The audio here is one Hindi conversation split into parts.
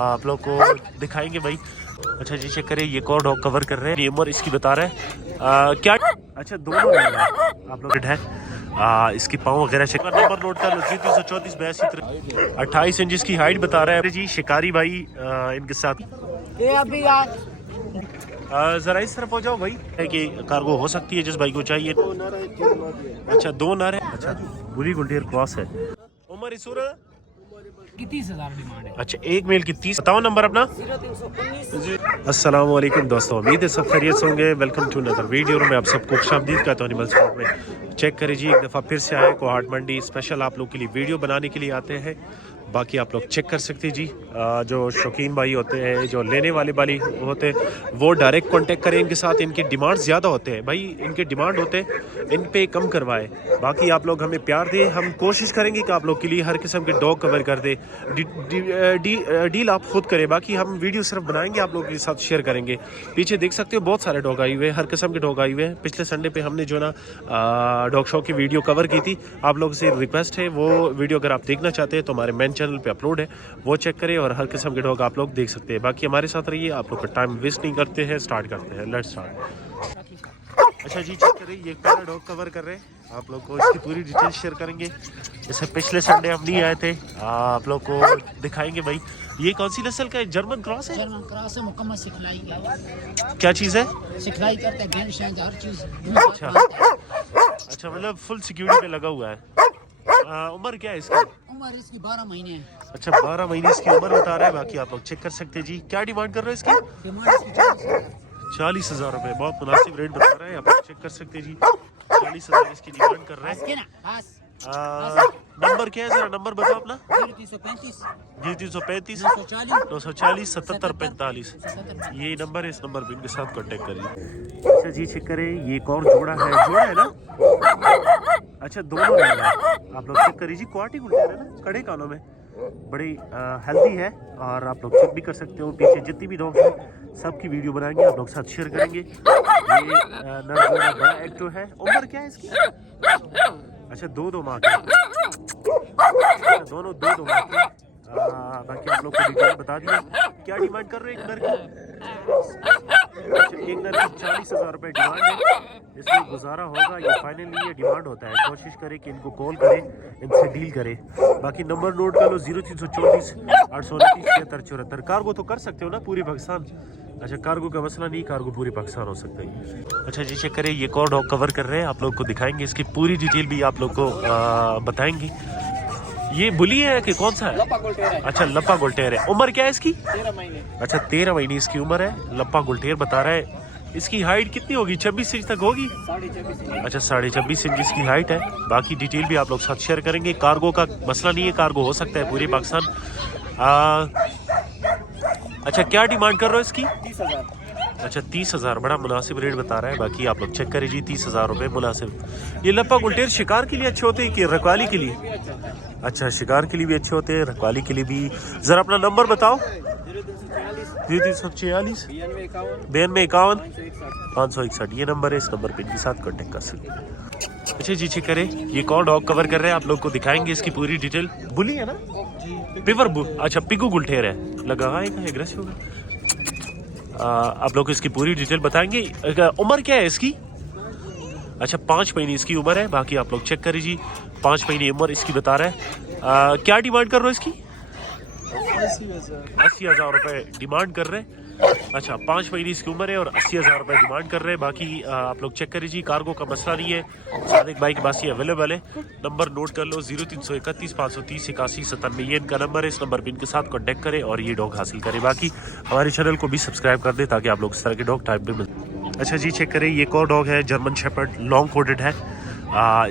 आप लोग को दिखाएंगे भाई। अच्छा जी चेक करें ये कौन डॉग कवर कर रहे हैं, ये उम्र इसकी बता रहा है क्या। अच्छा दोनों आप लोग है इसकी पाँव वगैरह चेक नंबर नोट कर लो 334 82 28 इंच की हाइट बता रहा है जी शिकारी भाई इनके साथ। जरा इस तरफ हो जाओ भाई है कि कार्गो हो सकती है जिस भाई को चाहिए। अच्छा दो नर है। अच्छा बुरी गुलटेर क्रॉस है। उम्र इस 30,000 डिमांड है। अच्छा एक मेल की 30। बताओ नंबर अपना। अस्सलाम वालेकुम दोस्तों, उम्मीद है सब खैरियत होंगे। वेलकम टू अनदर वीडियो में आप सबको खुशामदीद कहता हूं। एनिमल स्पॉट में चेक करें जी एक दफ़ा फिर से आए कोहाट मंडी स्पेशल आप लोग के लिए वीडियो बनाने के लिए आते हैं। बाकी आप लोग चेक कर सकते हैं जी जो शौकीन भाई होते हैं जो लेने वाले होते हैं वो डायरेक्ट कांटेक्ट करें इनके साथ। इनके डिमांड ज़्यादा होते हैं भाई, इनके डिमांड होते हैं इन पे कम करवाए। बाकी आप लोग हमें प्यार दें, हम कोशिश करेंगे कि आप लोग के लिए हर किस्म के डॉग कवर कर दे। डील आप खुद करें, बाकी हम वीडियो सिर्फ बनाएंगे आप लोगों के साथ शेयर करेंगे। पीछे देख सकते हो बहुत सारे डॉग आए हुए हैं, हर किस्म के डॉग आए हुए हैं। पिछले संडे पे हमने जो ना डॉग शो की वीडियो कवर की थी। आप लोगों से रिक्वेस्ट है वो वीडियो अगर आप देखना चाहते हैं तो हमारे मेन चैनल पे अपलोड है, वो चेक करें और हर किस्म के डॉग आप लोग देख सकते हैं। बाकी हमारे साथ रहिए, आप लोग का टाइम वेस्ट नहीं करते हैं, स्टार्ट करते हैं। Let's start. अच्छा जी चेक करें ये पहला डॉग कवर कर रहे हैं, आप लोग को इसकी पूरी डिटेल शेयर करेंगे। जैसे पिछले संडे हम नहीं आए थे, आप लोग को दिखाएंगे भाई। ये कौन सी नस्ल का है? जर्मन क्रॉस है। जर्मन क्रॉस है, मुकम्मल सिखलाई है। क्या चीज़ है? सिखलाई करते हैं, गेम शेंज हर चीज। अच्छा मतलब फुल सिक्योरिटी पे लगा हुआ है। उम्र क्या है इसकी? उम्र इसकी 12 महीने है। अच्छा 12 महीने इसकी उम्र बता रहा है। बाकी आप लोग चेक कर सकते हैं जी। क्या डिमांड कर रहे हैं इसकी? डिमांड इसकी 40,000 रुपए, बहुत मुनासिब रेट बता रहा है। आप लोग चेक कर सकते हैं जी 40,000 इसकी डिमांड कर रहे हैं। नंबर क्या है जरा नंबर बताओ अपना। 0335 335 940 940 77 45 ये नंबर है, इस नंबर पे इनके साथ कांटेक्ट करिए। अच्छा जी चेक करें ये एक और जोड़ा है ना। अच्छा दोनों है आप लोग चेक करिए जी। क्वालिटी गुड है ना, कड़े कानों में बड़ी हेल्दी है और आप लोग चेक भी कर सकते हो। पीछे जितनी भी डॉग है सबकी वीडियो बनाएंगे, आप लोग साथ शेयर करेंगे। ये नर जोड़ा बड़ा एक्टिव है। उम्र क्या है इसकी? अच्छा दो माह की। दोनों दो माह की। बाकी आप लोग को डिटेल बता दिया। क्या डिमांड कर रहे हैं एक नर की? एक नर की 40,000 रुपये डिमांड है। इसमें गुजारा होगा, ये फाइनली ये डिमांड होता है। कोशिश करें कि इनको कॉल करें, इनसे डील करें। बाकी नंबर नोट कर लो 0334 829 7674। कार्गो तो कर सकते हो ना पूरी पाकिस्तान? अच्छा कार्गो का मसला नहीं, कार्गो पूरी पाकिस्तान हो सकता है। अच्छा जी चेक करें ये कौन डॉग कवर कर रहे हैं, आप लोग को दिखाएंगे। इसकी पूरी डिटेल भी आप लोग को बताएंगे। ये बुली है कि कौन सा है? अच्छा लप्पा गुलटेर है। उम्र क्या है इसकी? 13 महीने। अच्छा 13 महीने इसकी उम्र है। लप्पा गुलटेर बता रहा है। इसकी हाइट कितनी होगी? 26 इंच तक होगी। 24.5 अच्छा 26.5 इंच इसकी हाइट है। बाकी डिटेल भी आप लोग साथ शेयर करेंगे। कार्गो का मसला नहीं है, कार्गो हो सकता है पूरी पाकिस्तान। अच्छा क्या डिमांड कर रहे हो इसकी? 30,000। अच्छा 30,000 बड़ा मुनासिब रेट बता रहा है। बाकी आप लोग चेक करें जी 30,000 रुपये मुनासिब। ये लप्पा गुलटेर शिकार के लिए अच्छे होते हैं कि रखवाली के लिए? अच्छा शिकार के लिए भी अच्छे होते हैं, रखवाली के लिए भी। ज़रा अपना नंबर बताओ। 0346 9251 561 ये नंबर है, इस नंबर पे इनके साथ कांटेक्ट कर सकते हैं। अच्छा जी चेक करें ये कौन डॉग कवर कर रहे हैं, आप लोग को दिखाएंगे इसकी पूरी डिटेल। बुली है ना? पिवर अच्छा पिगू गुलटेर है, लगा एग्रेसिव होगा। आप लोग को इसकी पूरी डिटेल बताएंगे। उम्र क्या है इसकी? अच्छा 5 महीने इसकी उम्र है। बाकी आप लोग चेक करिए जी 5 महीने उम्र इसकी बता रहा है। क्या डिमांड कर रहे हो इसकी? 80,000 रुपये डिमांड कर रहे हैं। अच्छा 5 महीने इसकी उम्र है और 80,000 रुपये डिमांड कर रहे हैं। बाकी आप लोग चेक करिए जी, कार्गो का मसला नहीं है। सादिक भाई के पास ये अवेलेबल है। नंबर नोट कर लो 0331 530 81 97 ये इनका नंबर है। इस नंबर पर इनके साथ कॉन्टैक्ट करें और ये डॉग हासिल करें। बाकी हमारे चैनल को भी सब्सक्राइब कर दें ताकि आप लोग इस तरह के डॉग टाइप में मिल। अच्छा जी चेक करें ये एक और डॉग है, जर्मन शेपर्ड लॉन्ग कोटेड है।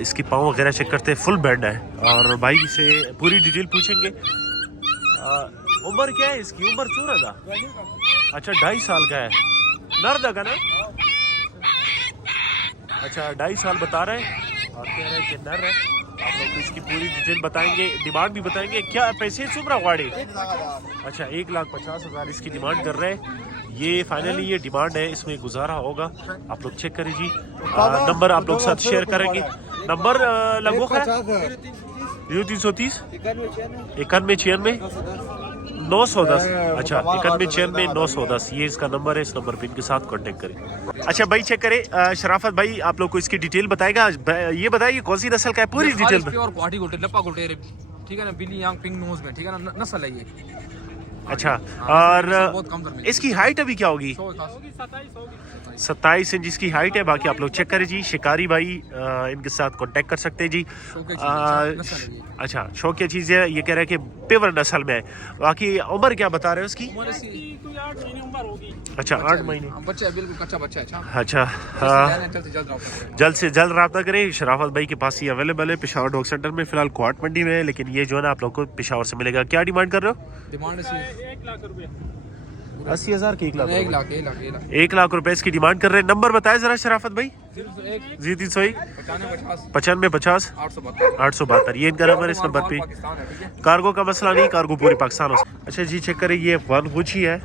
इसकी पाँव वगैरह चेक करते हैं, फुल बैंड है। और भाई से पूरी डिटेल पूछेंगे। उम्र क्या है इसकी? उम्र चूरा था। अच्छा 2.5 साल का है। नर का ना? अच्छा 2.5 साल बता रहे हैं और कह रहे हैं कि नर है। आप लोग को इसकी पूरी डिटेल बताएंगे, डिमांड भी बताएंगे। क्या पैसे चुप रहा गाड़ी? अच्छा 1,50,000 इसकी डिमांड कर रहे हैं। ये फाइनली ये डिमांड है, इसमें गुजारा होगा। आप लोग चेक करें जी। नंबर आप लोग साथ शेयर करेंगे। नंबर लगभग है 0330 91 96 910। अच्छा 9196 910 ये इसका नंबर है। इस नंबर पे इनके साथ कांटेक्ट करें। अच्छा भाई चेक करें। शराफत भाई आप लोग को इसकी डिटेल बताएगा। ये बताइए कौन सी नस्ल का है, पूरी डिटेल। प्योर क्वालिटी गुल्टेर, लप्पा गुल्टेर, ठीक है ना, बिली यांग पिंक नोज में, ठीक है ना, नस्ल है ये। अच्छा बहुत और कम दर में इसकी हाइट अभी क्या होगी? 27 इंच इसकी हाइट है। बाकी आप लोग चेक करें जी। शिकारी भाई इनके साथ कांटेक्ट कर सकते हैं जी। अच्छा शौकिया चीज़ है। ये कह रहे हैं कि पेवर नस्ल में है। बाकी उम्र क्या बता रहे हैं उसकी? अच्छा 8 महीने बच्चा है, बिल्कुल कच्चा बच्चा है। अच्छा जल्द से जल्द रब्ता करें। शराफत भाई के पास ये अवेलेबल है पेशावर डॉग सेंटर में, फिलहाल क्वाट मंडी में है, लेकिन ये जो है ना आप लोग को पेशावर से मिलेगा। क्या डिमांड कर रहे हो? डिमांड 80,000 की 1 लाख 1 लाख रुपए इसकी डिमांड कर रहे हैं। नंबर बताए जरा शराफत भाई। 0301 95 50 872 ये इनका नंबर है। इस नंबर पे कार्गो का मसला नहीं, कार्गो पूरे पाकिस्तान हो। अच्छा जी चेक करें। ये वन गुची है,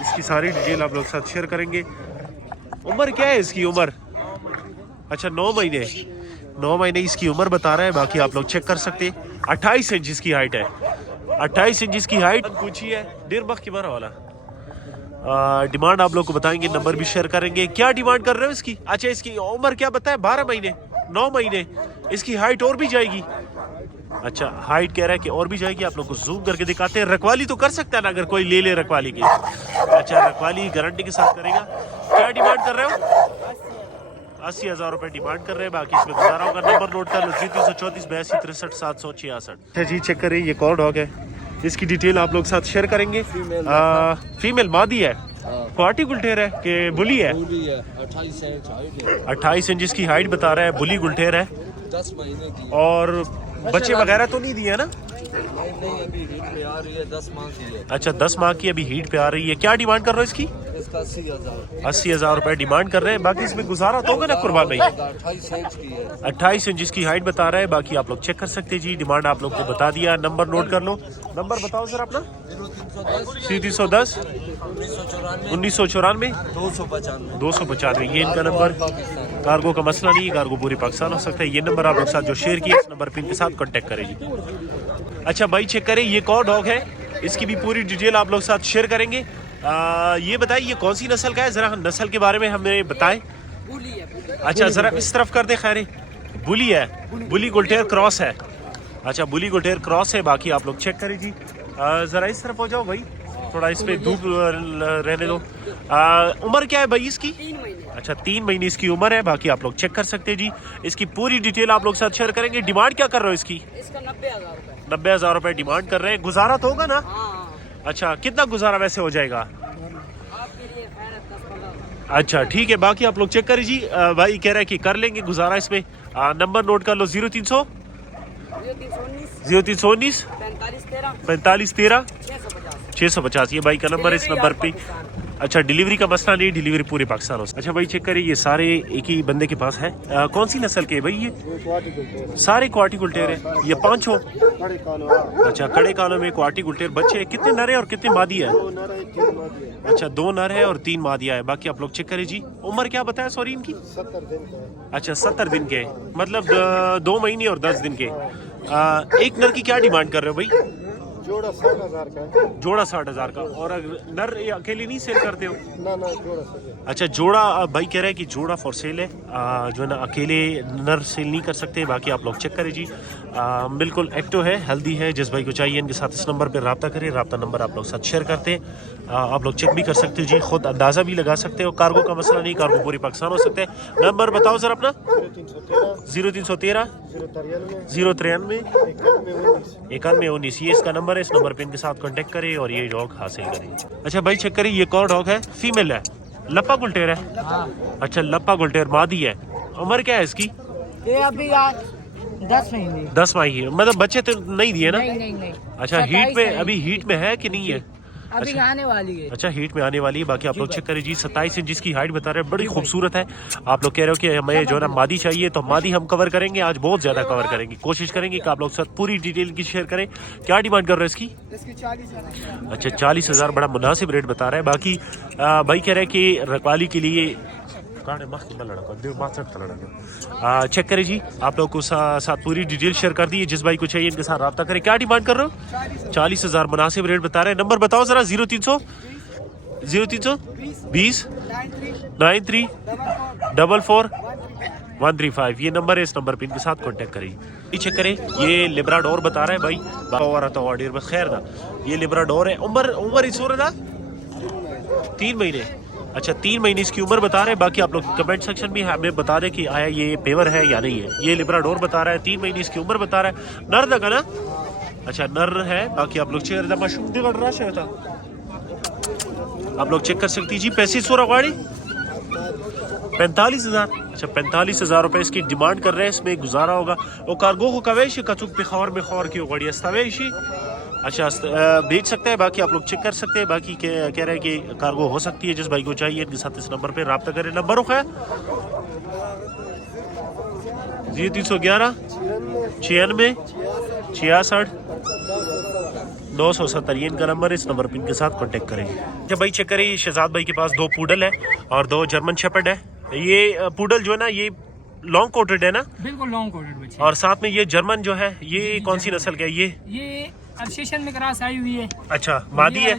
इसकी सारी डिटेल आप लोग साथ शेयर करेंगे। उम्र क्या है इसकी? उम्र अच्छा 9 महीने इसकी उम्र बता रहा है। बाकी आप लोग चेक कर सकते हैं। 28 इंच इसकी हाइट है। 28 इंच इसकी हाइट पूछी है। 1.5 लाख की मारा वाला डिमांड आप लोग को बताएंगे, नंबर भी शेयर करेंगे। क्या डिमांड कर रहे हो इसकी? अच्छा इसकी उम्र क्या बताया? 12 महीने 9 महीने इसकी हाइट और भी जाएगी। अच्छा हाइट कह रहा है कि और भी जाएगी। आप लोग को जूम करके दिखाते हैं। रखवाली तो कर सकता है ना अगर कोई ले ले रखवाली की। अच्छा रखवाली गारंटी के साथ करेगा। क्या डिमांड कर रहे हो? 80,000 रुपए डिमांड कर रहे हैं। बाकी इसमें गुजारा होगा। नंबर नोट कर लो 334 82 63 766। अच्छा जी चेक करें। ये कौन डॉग है, इसकी डिटेल आप लोग साथ शेयर करेंगे। फीमेल मादी है, क्वाटी गुल्टेर है कि बुली है? 28 इंच इसकी हाइट बता रहा है। बुली गुल्टेर है। 10 महीने की और बच्चे वगैरह तो नहीं दिए ना? नहीं अभी हीट पे आ रही है, 10 माह की है। अच्छा 10 माह की अभी हीट पे आ रही है। क्या डिमांड कर रहे हो इसकी? इसका 80,000 80,000 रुपए डिमांड कर रहे हैं। बाकी इसमें गुजारा तो होगा ना कुर्बान भाई? 28 इंच की है। 28 इंच इसकी हाइट बता रहा है। बाकी आप लोग चेक कर सकते हैं जी। डिमांड आप लोग को बता दिया। नंबर नोट कर लो। नंबर बताओ सर अपना। 0310 1994 295 295 ये इनका नंबर। कार्गो का मसला नहीं है, कार्गो पूरी पाकिस्तान हो सकता है। ये नंबर आप लोग साथ जो शेयर किया, इस नंबर पे इनके साथ कांटेक्ट करें जी। अच्छा भाई चेक करें। ये कौन डॉग है, इसकी भी पूरी डिटेल आप लोग साथ शेयर करेंगे। ये बताइए ये कौन सी नस्ल का है? जरा नस्ल के बारे में हमें बताएं। अच्छा जरा इस तरफ कर दे। खैर बुली है, बुली गुल्टेर क्रॉस है। अच्छा बुली गुल्टेर क्रॉस है। बाकी आप लोग चेक करें जी। जरा इस तरफ हो जाओ भाई, थोड़ा इस पे धूप रहने दो। उम्र क्या है भाई इसकी? 3 महीने। अच्छा 3 महीने इसकी उम्र है। बाकी आप लोग चेक कर सकते हैं जी। इसकी पूरी डिटेल आप लोग साथ शेयर करेंगे। डिमांड क्या कर रहे हो इसकी? इसका 90,000 रुपए। 90,000 रुपए डिमांड कर रहे हैं। गुजारा तो होगा ना? हाँ अच्छा कितना गुजारा वैसे हो जाएगा? आपके लिए खैर है 10-15। अच्छा ठीक है। बाकी आप लोग चेक करें जी। भाई कह रहा है कि कर लेंगे गुजारा इसमें। नंबर नोट कर लो 0300 0319 45 13 650 ये भाई का नंबर है। इस नंबर पे अच्छा डिलीवरी का मसला नहीं, डिलीवरी पूरे पाकिस्तान हो। अच्छा भाई चेक करिए। ये सारे एक ही बंदे के पास है। कौन सी नस्ल के भाई? ये सारे क्वाटी गुल्टेर है। ये 5 हो। अच्छा कड़े कालों में क्वाटी गुल्टेर बच्चे कितने नर है और कितने मादी है? अच्छा 2 नर है और 3 मादिया है। बाकी आप लोग चेक करें जी। उम्र क्या बताया सॉरी इनकी? 70 दिन का। अच्छा 70 दिन के, मतलब 2 महीने और 10 दिन के। एक नर की क्या डिमांड कर रहे हो भाई? जोड़ा 60,000 का है। जोड़ा 60,000 का। और अगर नर अकेले नहीं सेल करते हो? ना जोड़ा सके। अच्छा जोड़ा भाई कह रहे हैं कि जोड़ा फॉर सेल है। जो है ना अकेले नर सेल नहीं कर सकते। बाकी आप लोग चेक करें जी। बिल्कुल एक्टिव है, हेल्दी है। जिस भाई को चाहिए इनके साथ इस नंबर पर रब्ता करें। रब्ता नंबर आप लोग साथ शेयर करते हैं। आप लोग चेक भी कर सकते हो जी, खुद अंदाज़ा भी लगा सकते हो। कार्गो का मसला नहीं, कार्गो पूरी पाकिस्तान हो सकता है। नंबर बताओ सर अपना। 0313 093 91 19 ये इसका नंबर है। इस नंबर पे इनके साथ कांटेक्ट करें और ये डॉग हासिल करें। अच्छा भाई चेक करें। ये कौन डॉग है? फीमेल है, लप्पा गुल्टेर है। अच्छा लप्पा गुल्टेर मादी है। उम्र क्या है इसकी? ये अभी 10 महीने। 10 माह की, मतलब बच्चे तो नहीं दिए ना? नहीं। अच्छा हीट में, अभी हीट में है कि नहीं है? अभी आने वाली है। अच्छा हीट में आने वाली है। बाकी आप लोग चेक करें जी। 27 इंच जिसकी हाइट बता रहे हैं, बड़ी खूबसूरत है। आप लोग कह रहे हो कि हमें जो है ना मादी चाहिए, तो मादी हम कवर करेंगे आज, बहुत ज्यादा कवर करेंगे। कोशिश करेंगे कि आप लोग साथ पूरी डिटेल की शेयर करें। क्या डिमांड कर रहे हैं इसकी? इसकी 40,000। अच्छा 40,000 बड़ा मुनासिब रेट बता रहा है। बाकी भाई कह रहे हैं कि रखवाली के लिए काने मख की लड़का देव माचट का लड़का चेक करें जी। आप लोग को साथ पूरी डिटेल शेयर कर दी है। जिस भाई को चाहिए इनके साथ रब्ता करें। क्या डिमांड कर रहे हो? 40,000 मुनासिब रेट बता रहे हैं। नंबर बताओ जरा। 0320 93 44 135 ये नंबर है। इस नंबर पे इनके साथ कांटेक्ट करें। चेक करें ये लिब्राडोर बता रहा है भाई। खैर ना ये लिब्राडोर है। उम्र इस ना 3 महीने। अच्छा 3 महीने इसकी उम्र बता रहे हैं। बाकी आप लोग कमेंट सेक्शन में हमें बता दें कि आया ये पेवर है या नहीं है। ये लिब्राडोर बता रहा है 3 महीने इसकी उम्र बता रहा है। नर लगा ना? अच्छा नर है। बाकी आप लोग चेक आप लोग चेक कर सकती जी। पैसे सोरा गाड़ी 45,000। अच्छा 45,000 रुपए इसकी डिमांड कर रहे हैं। इसमें गुजारा होगा। वो कार्गो को कवेशी कचुक पे खौर में खौर की गाड़ी अस्तावेशी। अच्छा बेच सकते हैं। बाकी आप लोग चेक कर सकते हैं। बाकी कह रहे हैं कि कार्गो हो सकती है। जिस भाई को चाहिए इनके साथ इस नंबर पे रब्ता करें। नंबर है 0311 96 66 970 ये इनका नंबर है। इस नंबर पे इनके साथ कांटेक्ट करेंगे। जब भाई चेक करें शहजाद भाई के पास 2 पूडल है और 2 जर्मन शेपर्ड है। ये पूडल जो है ना ये लॉन्ग कोटेड है ना? बिल्कुल लॉन्ग कोटेड बच्चे। और साथ में ये जर्मन जो है ये कौन सी नस्ल का है? ये अल्सेशन में क्रॉस आई हुई है। अच्छा मादी है।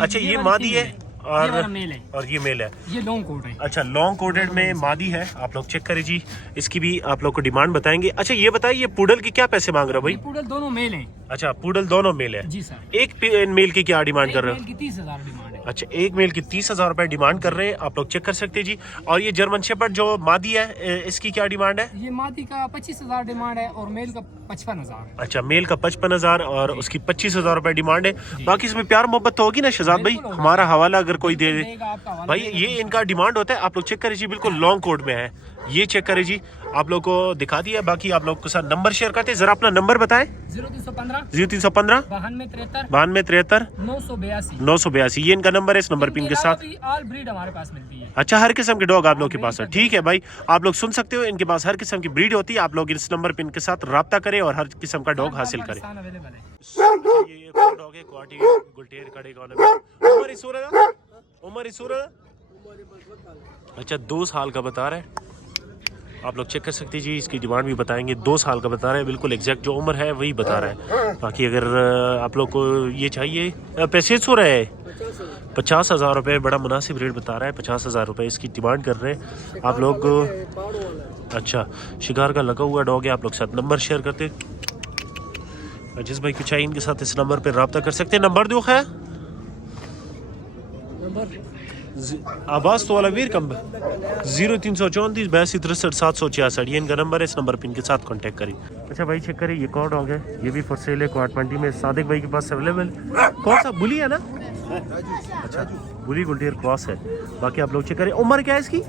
अच्छा ये मादी है और मेल है। और ये मेल है। ये लॉन्ग कोट है। अच्छा लॉन्ग कोटेड में मादी है। आप लोग चेक करें जी। इसकी भी आप लोग को डिमांड बताएंगे। अच्छा ये बताइए ये पूडल की क्या पैसे मांग रहे हो भाई? पूडल दोनों मेल हैं। अच्छा पूडल दोनों मेल है जी सर। एक मेल की क्या डिमांड कर रहे हो? 30,000 डिमांड है। अच्छा एक मेल की 30,000 रुपए डिमांड कर रहे हैं। आप लोग चेक कर सकते हैं जी। और ये जर्मन शेपर्ड जो मादी है इसकी क्या डिमांड है? ये मादी का 25,000 डिमांड है और मेल का 55,000। अच्छा मेल का 55,000 और उसकी 25,000 रुपए डिमांड है। बाकी इसमें प्यार मोहब्बत तो होगी ना शहजाद भाई? हमारा हवाला अगर कोई दे दे भाई ये इनका डिमांड होता है। आप लोग चेक करें जी। बिल्कुल लॉन्ग कोट में है। ये चेक करें जी। आप लोग को दिखा दिया। बाकी आप लोग के साथ नंबर शेयर करते हैं। जरा अपना नंबर बताएं। 0315 0315 92 73 982 ये इनका नंबर है। इस नंबर पे इनके साथ ऑल ब्रीड हमारे पास मिलती है। अच्छा हर किस्म के डॉग आप लोग के पास है। ठीक है भाई आप लोग सुन सकते हो इनके पास हर किस्म की ब्रीड होती है। आप लोग इस नंबर पे इनके साथ रब्ता करें और हर किस्म का डॉग हासिल करें। ये एक और डॉग है क्वाटी गुलटेर कड़े गाने में। उमर इसूरा अच्छा 2 साल का बता रहे हैं। आप लोग चेक कर सकते हैं जी। इसकी डिमांड भी बताएंगे। 2 साल का बता रहे हैं। बिल्कुल एग्जैक्ट जो उम्र है वही बता रहा है। बाकी अगर आप लोग को ये चाहिए पैसे सो रहे हैं 50,000 रुपये बड़ा मुनासिब रेट बता रहा है। 50,000 रुपये इसकी डिमांड कर रहे हैं आप लोग। अच्छा शिकार का लगा हुआ डॉग है। आप लोग साथ नंबर शेयर करते जिस भाई को चाहिए इनके साथ इस नंबर पर रब्ता कर सकते हैं। नंबर दो है आवाज तो वाला वीर कम 0334 82 63 766 ये इनका नंबर है। इस नंबर पे इनके साथ कांटेक्ट करें। अच्छा भाई चेक करें ये कौन डॉग है। ये भी फॉर सेल है क्वार्ट मंडी में। सादिक भाई के पास अवेलेबल। कौन सा बुली है ना? अच्छा बुली गुलटेर क्रॉस है। बाकी आप लोग चेक करें। उम्र क्या है इसकी?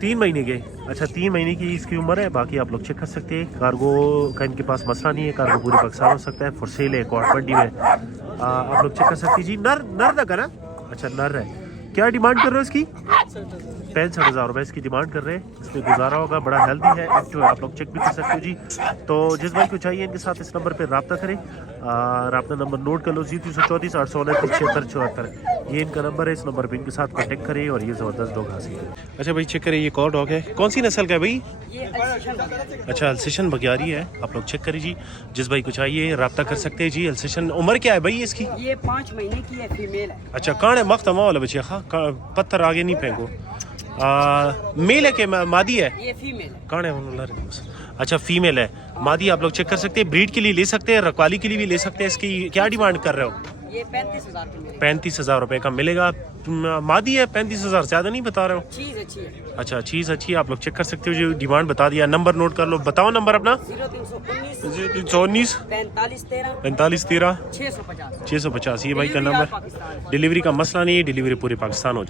3 महीने के। अच्छा 3 महीने की इसकी उम्र है। बाकी आप लोग चेक कर सकते हैं। कार्गो का इनके पास मसला नहीं है। कार्गो पूरे पाकिस्तान हो सकता है। फॉर सेल है क्वार्ट मंडी में। आप लोग चेक कर सकते हैं जी। नर लगा ना? अच्छा नर है। क्या डिमांड कर रहे हो इसकी? 65,000 रुपये इसकी डिमांड कर रहे हैं। इसमें गुजारा होगा। बड़ा हेल्दी है एक्टिव है। आप लोग चेक भी कर सकते हो जी। तो जिस भाई को चाहिए इनके साथ इस नंबर पे रब्ता करें। अपना नंबर नोट कर लो 0334 829 76 74 ये इनका नंबर है। इस नंबर पे इनके साथ कांटेक्ट करें और ये ज़बरदस्त डॉग हासिल करें। अच्छा भाई चेक करें ये कौन डॉग है। कौन सी नस्ल का है भाई? अच्छा अल्सेशन बघियारी है। आप लोग चेक करें जी। जिस भाई को चाहिए रब्ता कर सकते हैं जी। अल्सेशन उम्र क्या है भाई इसकी? ये 5 महीने की है। फीमेल है। अच्छा कहाँ है मख्त वाला बच्चे पत्थर आगे नहीं फेंको। मेल है कि मादी है? ये फीमेल है। कौन है? अच्छा फीमेल है। मादी आप लोग चेक कर सकते हैं। ब्रीड के लिए ले सकते हैं। रखवाली के लिए भी ले सकते हैं। इसकी क्या डिमांड कर रहे हो? ये 35,000 35,000 रुपये का मिलेगा। मादी है 35,000 ज्यादा नहीं बता रहे हो? चीज अच्छी है। अच्छा चीज़ अच्छी है। आप लोग चेक कर सकते हो जो डिमांड बता दिया। नंबर नोट कर लो। बताओ नंबर अपना। 0319 45 13 650 650 ये भाई का नंबर। डिलीवरी का मसला नहीं है। डिलीवरी पूरे पाकिस्तान हो जाए।